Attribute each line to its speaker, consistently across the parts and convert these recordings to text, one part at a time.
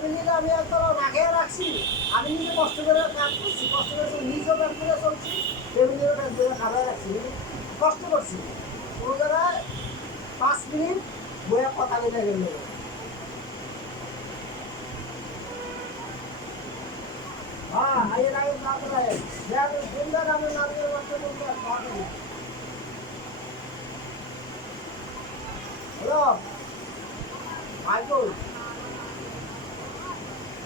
Speaker 1: ফ্যামিলিটা আমি একদম রাখে রাখছি আমি নিজে কষ্ট করে কাজ করছি, কষ্ট করে নিজেও কাজ করে চলছি ফ্যামিলিও কাজ করে খাবার রাখছি। কষ্ট করছি। কোনো জায়গায় পাঁচ মিনিট বইয়া কথা বলে গেল। হ্যাঁ এর আগে না সুন্দর আমি নামের মধ্যে হ্যালো? মাইকুল?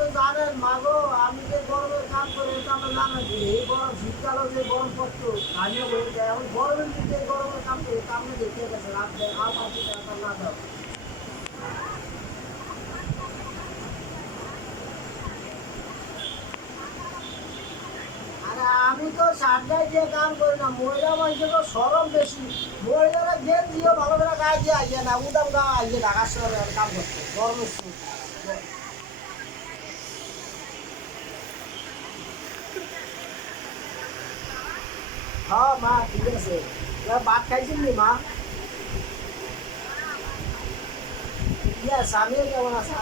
Speaker 1: তো জানেন মাগো, আমি যে গরমের কাম করি, এটা আমরা কি? এই গরম যে গরম এখন গরমের দিকে কাম করি তা আপনি গেছেন আপনি আর পাঁচশো টাকা না দাও। আমি তো সাতটায় দিয়ে কাম করি না, মহিলা মানুষের তো সরম বেশি। মহিলারা গেম দিও ভালো করে গায়ে দিয়ে আইয়ে না, উদাম গা আইয়ে ঢাকা শহরে কাম করতে গরমের হ্যাঁ মা, ঠিক আছে। ভাত কেমন আছে?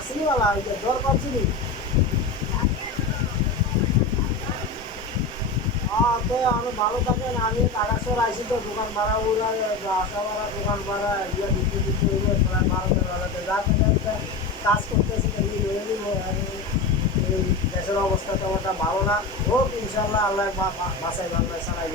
Speaker 1: হ্যাঁ আমি ভালো থাকেন, আমি তো, দোকান ভাড়া আসা ভাড়া, দোকান ভাড়া ইয়ে দিতে দিতে প্রায় বারো তেরো হাজার যা কাজ করতেছি দেশের অবস্থা তো ভালো না। হোক ইনশাল্লাহ আল্লাহ বাসায় বাংলায় চালাইব।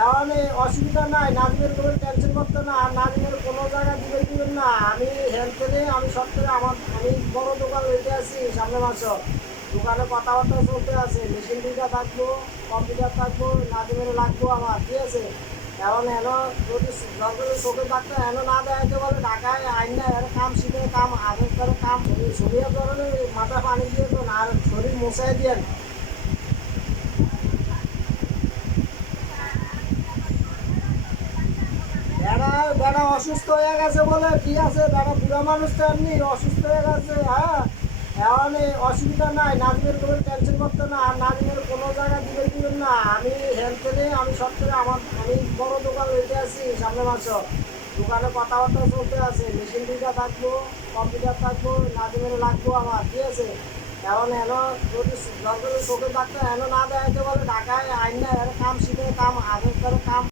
Speaker 1: এখন অসুবিধা নাই, নাজিমের কোনো টেনশন করতে না, আর নাজিমের কোনো জায়গা দিবে দিবেন না। আমি হেলথ আমি সব থেকে আমার, আমি বড় দোকান লইতে আছি, সামনে মাস দোকানে কথাবার্তা চলতে আছে মেশিন দুইটা থাকব কম্পিউটার থাকব, নাজিমের লাগবো আমার, ঠিক আছে? এখন এন যদি দরকারের চোখে থাকতে এন না দেখাইতে বলে ঢাকায় আইন না এর কাম শিখে কাম আগের করে কাম শরীরের কারণে মাথা পানি দিয়ে তো আর শরীর মশাই দিয়ে বেড়া অসুস্থ হয়ে গেছে বলে কি আছে? বেড়া বুড়া তো এমনি অসুস্থ হয়ে গেছে হ্যাঁ? এখন অসুবিধা নাই নাজিমের কোনো টেনশন করতে না, আর নাজিমের কোনো জায়গা দিবে দিবেন না। আমি হেলথ নিয়ে আমি সব থেকে আমার, আমি বড় দোকান লইতে আছি, সামনে মাস দোকানে কথাবার্তা চলতে আছে মেশিন দুইটা থাকব কম্পিউটার থাকব নাজিমের লাগবো আমার, ঠিক আছে? এখন এন যদি চোখে থাকতে এন না দেখাইতে বলে, ঢাকায় আইন না কাম শিখে কাম, আগের কাম